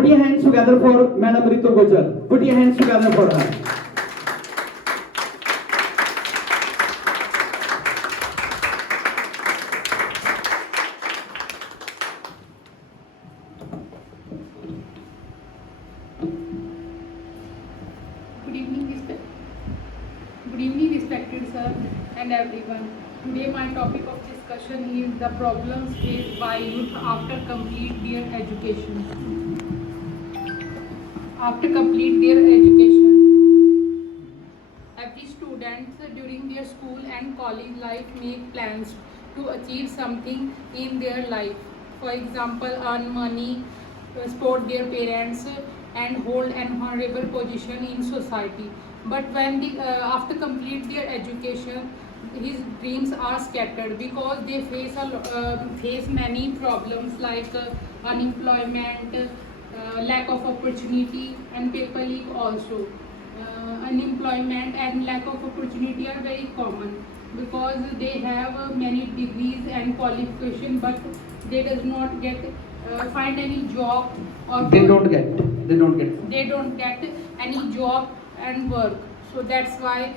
Put your hands together for Madam Ritu Gujjar. Put your hands together for her. Good evening, respected sir and everyone. Today my topic of discussion is the problems faced by youth after complete their education. Every student during their school and college life make plans to achieve something in their life. For example, earn money, support their parents, and hold an honorable position in society. But when after complete their education, his dreams are scattered because they face many problems like unemployment, lack of opportunity, and paper leak also. Unemployment and lack of opportunity are very common because they have many degrees and qualification, but they does not get find any job, or They don't get any job and work. So that's why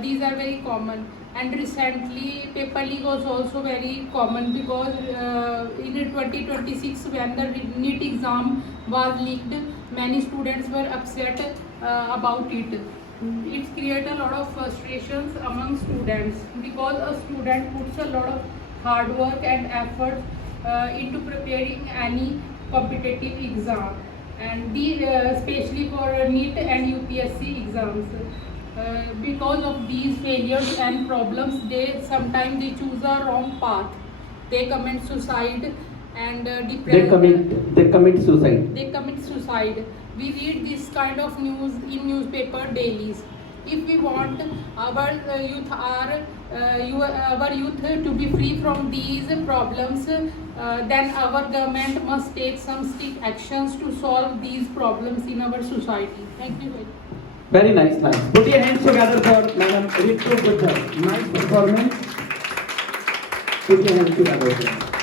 these are very common. And recently paper leak was also very common because in 2026 when the NEET exam was leaked, many students were upset about it. It created a lot of frustrations among students because a student puts a lot of hard work and effort into preparing any competitive exam, and especially for NEET and UPSC exams. Because of these failures and problems, sometimes they choose a wrong path. They commit suicide and they commit suicide. They commit suicide. We read this kind of news in newspaper daily. If we want our youth to be free from these problems, then our government must take some strict actions to solve these problems in our society. Thank you. Very nice. Put your hands together for Madam Ritu Gujjar. Nice performance. Put your hands together.